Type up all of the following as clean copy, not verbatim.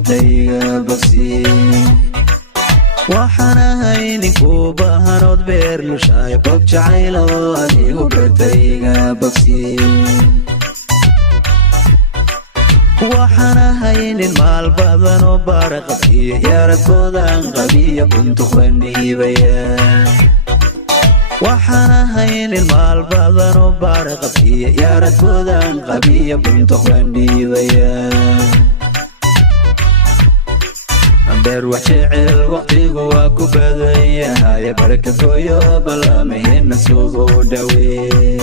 برتيغا بكسي waxaan ahay ninkuu baahanood beer lushaay bog jacaylo adigu beertayga bogsi waxaan ahay nin maal badan oo baara qabkiya yaaradkoodan qabiya buntuqbandhiibaya waxaan ahay nin maal badan oo baara qabkiya yaaradkoodan qabiya buntuqbandhiibaya beer wax jecel waqtigu waa ku badan yahay baraka gooyo ballamaheenna suugu dhawee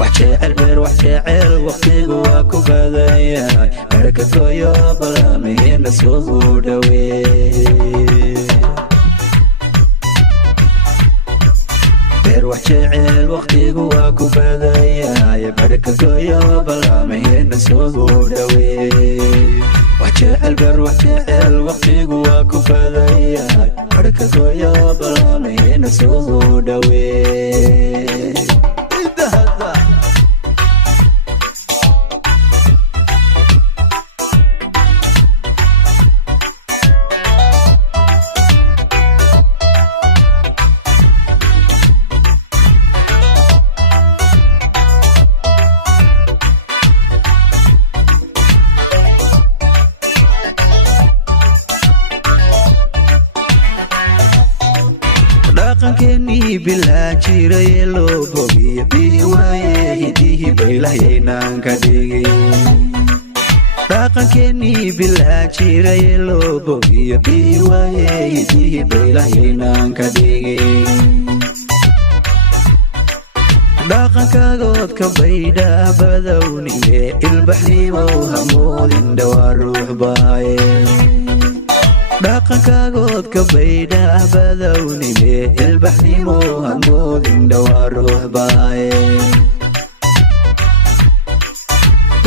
wax jecel beer wax jecel waqtigu waa ku badan yahay baraka gooyo ballamaheenna suugu dhawee beer wax jecel waqtigu waa ku badan yahay baraka gooyo ballamaheenna suugu dhawee وجعل بر وجعل وقتي جواك وفدايا حركة ويا بلامي نسوه دوي كني بلا جيري لو بوبي بي وايه دي بيلا ينان كدي كني بلا جيري لو بوبي بي وايه دي بيلا ينان كدي كاغود كبيدا بدوني البحري وهمول دوار روح باي كاغود كبيدا بدوني البحري وهمول دوار روح باي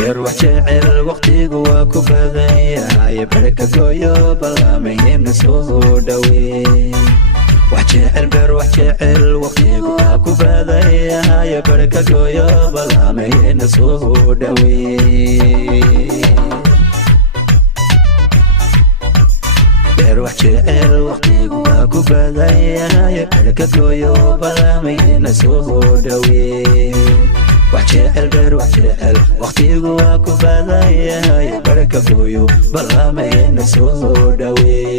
يروح جعل وقتي جواك وبدايا بركة جويو بلامي نسوه دوي وحجعل بر وحجعل وقتي جواك وبدايا بركة جويو بلامي نسوه دوي روح جعل وقتي جواك وبدايا بركة جويو بلامي نسوه دوي وحجعل بر وحجعل وقتي جواك وبدايا بركة جويو بلامي نسوه دوي